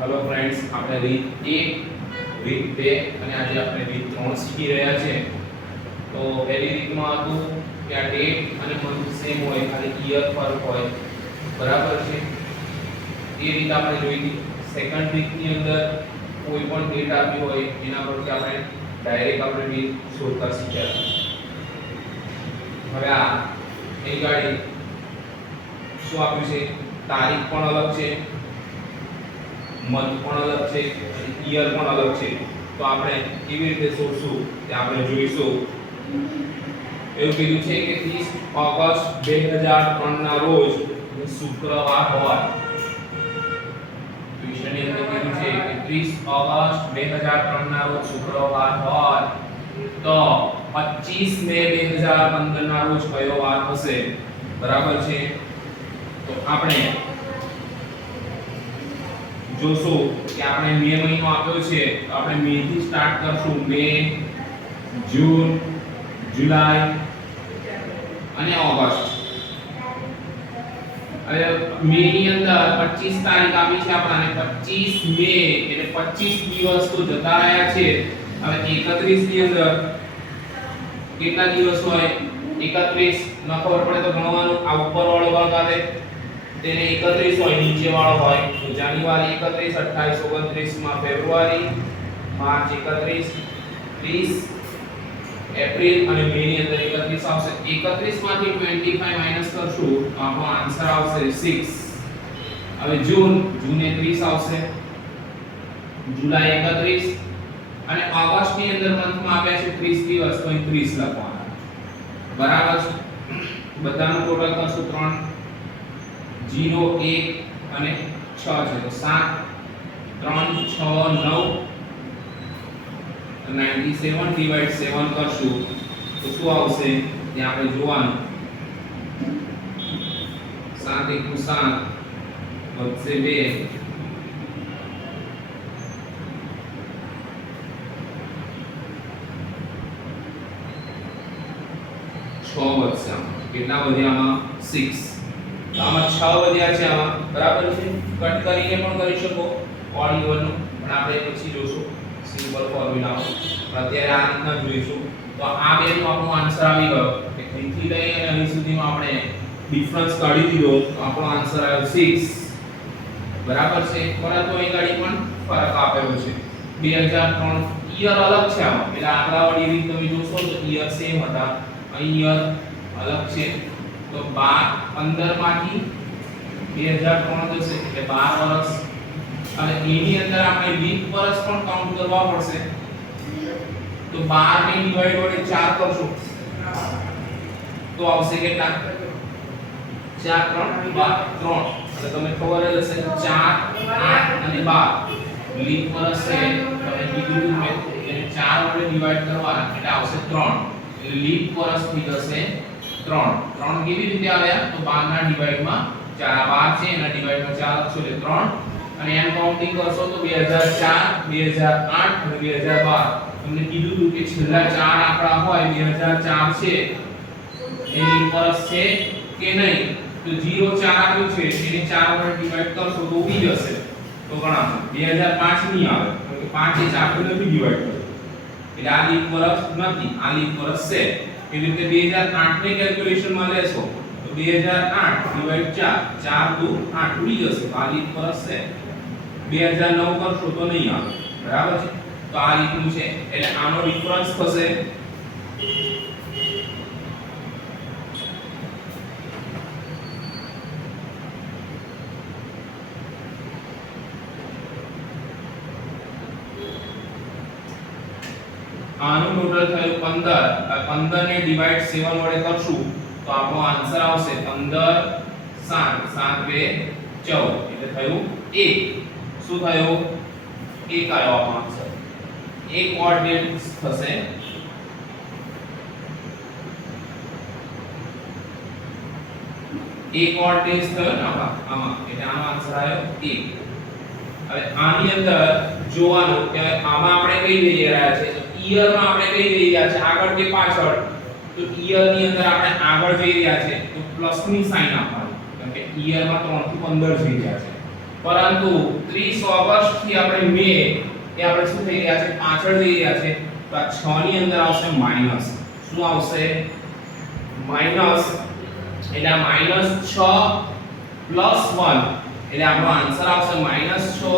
Hello friends, આપણે રીત 1, રીત 2 અને આજે આપણે રીત 3 શીખી રહ્યા છે। તો પહેલી રીતમાં હતું કે આ ડેટ અને મંથ સેમ હોય, ખાલી યર ફરક હોય, બરાબર છે। એ રીત આપણે જોઈ હતી। સેકન્ડ રીતની અંદર કોઈ પણ ડેટ આપી હોય એના પરથી આપણે ડાયરેક્ટ આપણે રીત શોધતા શીખ્યા। હવે આ એ ગાડી શું આપ્યું છે, તારીખ પણ અલગ છે, મંથ પણ અલગ છે અને યર પણ અલગ છે। તો આપણે કેવી રીતે શોધશું તે આપણે જોઈશું। એવું કીધું છે કે 30 ઓગસ્ટ 2003 ના રોજ શુક્રવાર હોય। ક્વેશ્ચનની અંદર કીધું છે કે 30 ઓગસ્ટ 2003 ના રોજ શુક્રવાર હોય તો 25 મે 2015 ના રોજ કયો વાર હશે, બરાબર છે। તો આપણે જોશું કે આપણે મે મહિનો આપ્યો છે તો આપણે મે થી સ્ટાર્ટ કરશું। મે, જૂન, જુલાઈ અને ઓગસ્ટ। હવે મે ની અંદર 25 તારીખ આપી છે આપણને, 25 મે એટલે 25 દિવસ તો જતા રહ્યા છે। હવે 31 ની અંદર કેટલા દિવસ હોય, 31 ન ખબર પડે તો ગણવાનું, આ ઉપર વાળો ભાગ આવે તેને 31 હોય, નીચે વાળો હોય તો જાન્યુઆરી 31, 28, 29 માં ફેબ્રુઆરી, માર્ચ 31, 30 એપ્રિલ અને મે ની અંદર 31 આવશે। 31 માંથી 25 માઈનસ કરશું તો આપણો આન્સર આવશે 6। હવે જૂન એ 30 આવશે, જુલાઈ 31 અને ઓગસ્ટ ની અંદર મંથમાં આપ્યા છે 30 દિવસ તો અહીં 30 લખવાના, બરાબર છે। બધાનું ટોટલ કરશું 3 0 1 અને 6 છે તો 7 3 6 9 97 ડિવાઇડ 7 કરશું તો શું આવશે તે આપણે જોવાનું। 7 1 7 વધશે 2 6 વધશે, કેટલા વધ્યા આમાં 6। તો આમાં 6 વધ્યા છે આમાં, બરાબર છે। કટ કરીને પણ કરી શકો ઓડ ઇવન નું, પણ આપણે પછી જોશું સિમ્પલ ફોર્મ્યુલા। અત્યારે આ રીતના જોઈશું। તો આ બે નો આપણો આન્સર આવી ગયો કે અહીંથી લઈ અને અહીં સુધીનો આપણે ડિફરન્સ કાઢી દીધો તો આપણો આન્સર આવ્યો 6, બરાબર છે। પરંતુ અહીં ગાડી પણ ફરક આપેલો છે 2003 યર અલગ છે આમાં, એટલે આંકડાવાળી રીત તમે જોશો તો યર સેમ હતા, અહીં યર અલગ છે। તો 15 માંથી 2003 જશે એટલે 12 વર્ષ અને એની અંદર આપણે 20 વર્ષ પણ કાઉન્ટ કરવા પડશે। તો 12 ને ડિવાઇડ વડે 4 કરશું તો આવશે કેટલા, 4 3 12 3 એટલે તમને ખબર જ હશે 4 8 અને 12 લીપ વર્ષ છે, તમે કીધું મેં એને 4 વડે ડિવાઇડ કરવાના એટલે આવશે 3, એટલે લીપ વર્ષ થઈ જશે 3 કેવી રીતે આવ્યા તો 12 ના ડિવાઇડમાં 4 12 છે એના ડિવાઇડમાં 4 લખશો એટલે 3 અને એમ કાઉન્ટિંગ કરશો તો 2004 2008 અને 2012 તમને કીધું હતું કે છેલ્લા 4 આંકડા હોય 2004 છે એ લીપ વર્ષ છે કે નહીં, તો 0 4 આપ્યું છે એને 4 વડે ડિવાઇડ કરશો તો ઉડી જશે તો ગણાવો 2005 નહીં આવે કારણ કે 5 એ 4 થી નથી ડિવાઇડ કર્યો એટલે આ લીપ વર્ષ નથી, આ લીપ વર્ષ છે। એવી રીતે 2008 ને કેલ્ક્યુલેશનમાં લેશો તો 2008 ડિવાઇડ 4 4 2 8 ઉડી જશે તો આ લીપ વર્ષ છે। 2009 કરશો તો નહીં આવે, બરાબર છે। તો આ રીતનું છે એટલે આનો ડિફરન્સ થશે આનું ટોટલ થયું 15, 15 ને ડિવાઇડ 7 વડે કરશું તો આપણો આન્સર આવશે 15 7 7 2 14 એટલે થયું 1। શું થયું, 1 આવ્યો આપણો આન્સર। 1 ઓડ ડેટ થશે, એક ઓડ ડેટ થયો ને આમાં એટલે આનો આન્સર આવ્યો 1। હવે આની અંદર જોવાનું કે આમાં આપણે કઈ લઈ રહ્યા છે, ઈયર માં આપણે કઈ લઈ રહ્યા છે આગળ કે પાછળ, તો ઈયર ની અંદર આપણે આગળ જઈ રહ્યા છે તો પ્લસ ની સાઈન આપવાની, કારણ કે ઈયર માં 3 થી 15 જઈ રહ્યા છે પરંતુ 30 ઓગસ્ટ થી આપણે મે એ આપણે શું થઈ રહ્યા છે પાછળ જઈ રહ્યા છે તો આ 6 ની અંદર આવશે માઈનસ શું આવશે માઈનસ એટલે આ -6 પ્લસ 1 એટલે આપણો આન્સર આવશે -6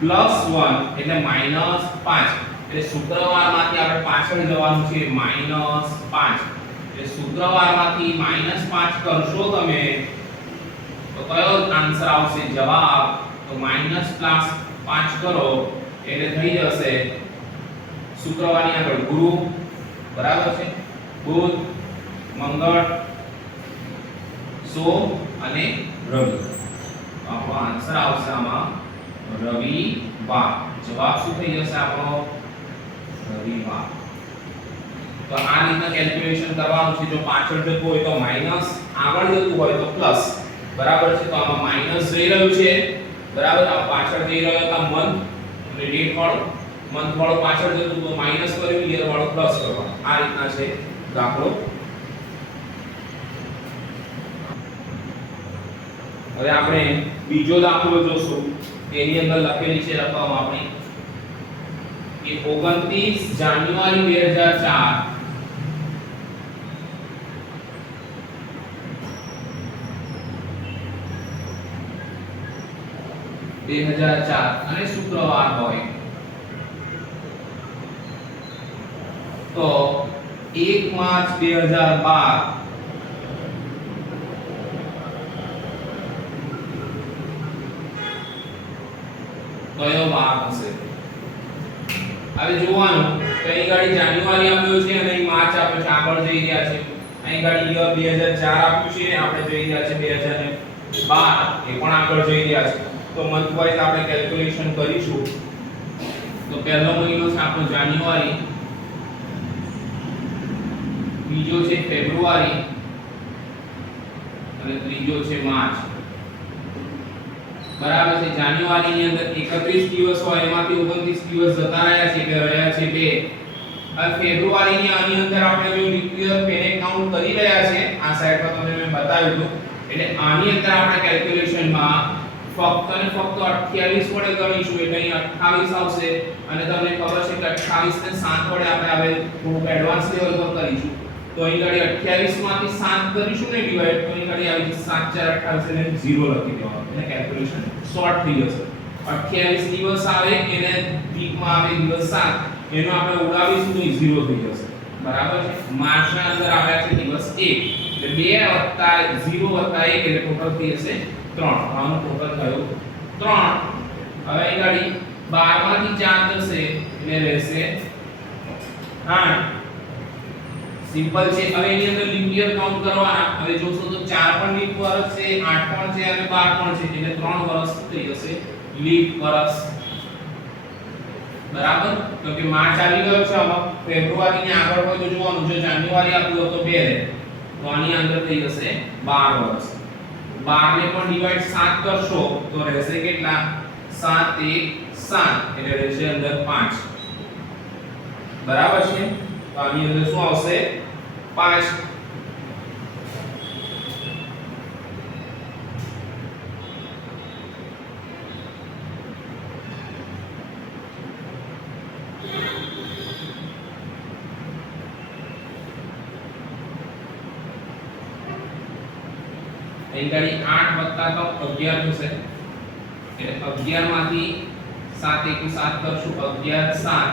પ્લસ 1 એટલે -5 એટલે શુક્રવારમાંથી આપણે પાછળ જવાનું છે -5 એટલે શુક્રવારમાંથી -5 કરશો તમે તો કયો આન્સર આવશે જવાબ તો -5 કરો એટલે થઈ જશે શુક્રવારની આગળ ગુરુ બરાબર છે બુધ મંગળ સોમ અને રવિ તો આપણો આન્સર આવશે આમાં રવિવાર જવાબ શું થઈ જશે આપણો રવિવાર તો આ રીતના કેલ્ક્યુલેશન કરવાનું છે જો પાછળ જતું હોય તો માઈનસ આગળ જતું હોય તો પ્લસ બરાબર છે તો આમાં માઈનસ જઈ રહ્યું છે બરાબર આ પાછળ જઈ રહ્યો તો મંથ અને ડેટ વાળો મંથ વાળો પાછળ જતું તો માઈનસ કર્યું યર વાળો પ્લસ કરવાનો આ રીતના છે દાખલો હવે આપણે બીજો દાખલો જોશું તેની અંદર લખેલી છે રકમ આપણી કે 29 જાન્યુઆરી 2004 અને શુક્રવાર હોય તો 1 માર્ચ 2012 કયો વાર હશે હવે જોવાનું કે અહીં ગાડી જાન્યુઆરી આપ્યો છે અને અહીં માર્ચ આપ્યો છે આગળ જઈ રહ્યા છે અહીં ગાડી યર 2004 આપ્યું છે આપણે જઈ રહ્યા છે 2012 એ પણ આગળ જઈ રહ્યા છે તો મંથ વાઇઝ આપણે કેલ્ક્યુલેશન કરીશું તો પહેલો મહિનો છે આપણો જાન્યુઆરી બીજો છે ફેબ્રુઆરી અને ત્રીજો છે માર્ચ બરાબર છે જાન્યુઆરી ની અંદર 31 દિવસ હોય એમાંથી 29 દિવસ જતા રહ્યા છે કે રહ્યા છે 2 હવે ફેબ્રુઆરી ની આની અંદર આપણે જો લીપ યર પેને કાઉન્ટ કરી રહ્યા છે આ સાઈડ પર તમને મેં બતાવ્યું હતું એટલે આની અંદર આપણે કેલ્ક્યુલેશન માં ફક્ત અને ફક્ત 28 વડે ગણીશું એટલે અહીં 28 આવશે અને તમને ખબર છે કે 28 ને 7 વડે આપણે હવે થોડું એડવાન્સ લેવલ પર કરીશું તો અહીં ગાડી 28 માંથી 7 કરીશું ને ડિવાઈડ તો અહીં ગાડી આવી જશે 7 4 28 ને 0 લખી દેવાનું એટલે કેલ્ક્યુલેશન શોર્ટ થઈ જશે 28 દિવસ આવે એને વીકમાં આવે દિવસ 7 એનો આપણે ઉડાવીશું તો 0 થઈ જશે બરાબર છે માર્ચ ના અંદર આવ્યા છે દિવસ 1 એટલે 2 + 0 + 1 એટલે ટોટલ થઈ જશે 3 આનો ટોટલ થયો 3 હવે અહીં ગાડી 12 માંથી 4 જશે એટલે રહેશે 8 સિમ્પલ છે હવે એની અંદર લીપ યર કાઉન્ટ કરવાના હવે જોશો તો 4 પણ લીપ વર્ષ છે 8 પણ છે અને 12 પણ છે એટલે 3 વર્ષ થઈ જશે લીપ વર્ષ બરાબર તો કે માર્ચ આવી ગયો છે હવે ફેબ્રુઆરી ની આગળ હોય તો જોવાનું જો જાન્યુઆરી આપ્યું તો 2 રહે તો આની અંદર થઈ જશે 12 વર્ષ 12 ને પણ ડિવાઈડ 7 કરશો તો રહેશે કેટલા 7 1 7 એટલે રહેશે અંદર 5 બરાબર છે તો આની અંદર શું આવશે 5 અહીં ગાડી 8 વત્તા તો 11 થશે એટલે 11 માંથી 7 1 7 કરશું 11 7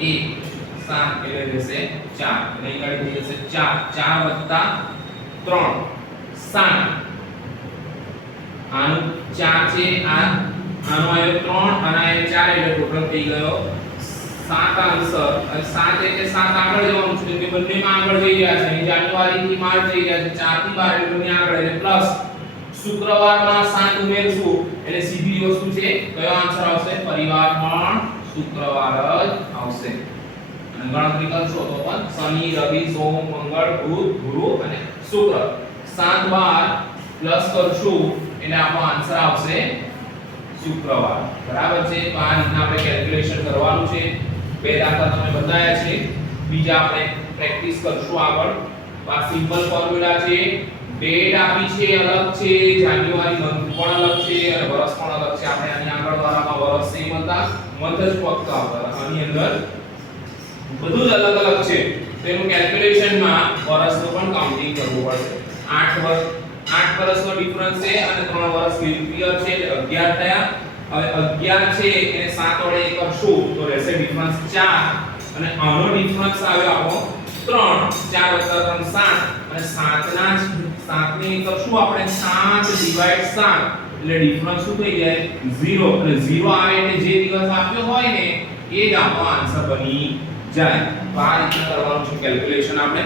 1 7 એટલે રહેશે 4 એટલે અહીં ગાડી થઈ જશે 4 4 વત્તા 3 7 આનું 4 છે આનો આવ્યો 3 અને આ 4 એટલે ટોટલ થઈ ગયો 7 આન્સર અને 7 એટલે 7 આગળ જવાનું છે કે બંનેમાં આગળ જઈ રહ્યા છે અહીં જાન્યુઆરી થી માર્ચ જઈ રહ્યા છે 4 થી 12 એટલે બંને આગળ એટલે પ્લસ શુક્રવારમાં 7 ઉમેરશું એટલે સીધી વસ્તુ છે કયો આન્સર આવશે પરિવાર પણ શુક્રવાર જ આવશે અને ગણતરી કરશો તો પણ શનિ રવિ સોમ મંગળ બુધ ગુરુ અને શુક્ર 7 12 પ્લસ કરશું એટલે આપણો આન્સર આવશે શુક્રવાર બરાબર છે તો આ રીતના આપણે કેલ્ક્યુલેશન કરવાનું છે બે દાખલા તમે બતાવ્યા છે બીજા આપણે પ્રેક્ટિસ કરશું આગળ આ સિમ્પલ ફોર્મ્યુલા છે 2 ડેટ આપી છે અલગ છે, જાન્યુઆરી મંથ પણ અલગ છે અને વર્ષ પણ અલગ છે. આપણે આની આગળ વાળામાં વર્ષ સેમ હતા, મંથ જ ફક્ત આવતા. આની અંદર બધું જ અલગ અલગ છે. તો એનું કેલ્ક્યુલેશનમાં વર્ષનું પણ કાઉન્ટિંગ કરવું પડશે. 8 વર્ષનો ડિફરન્સ છે અને 3 વર્ષ લીપ યર છે એટલે 11 થયા. હવે 11 છે એને 7 વડે કરશું તો રહેશે ડિફરન્સ 4 અને આનો ડિફરન્સ આવ્યો આપણો 3. 4 + 3 7 અને 7 ની કરશું આપણે 7 ડિવાઇડ 7 એટલે ડિફરન્સ શું થઈ જાય 0 અને 0 આવે એટલે જે દિવસ આપ્યો હોય ને એ જ આપણો આન્સર બની જાય. તો આ રીતના કરવાનું છે કેલ્ક્યુલેશન આપણે.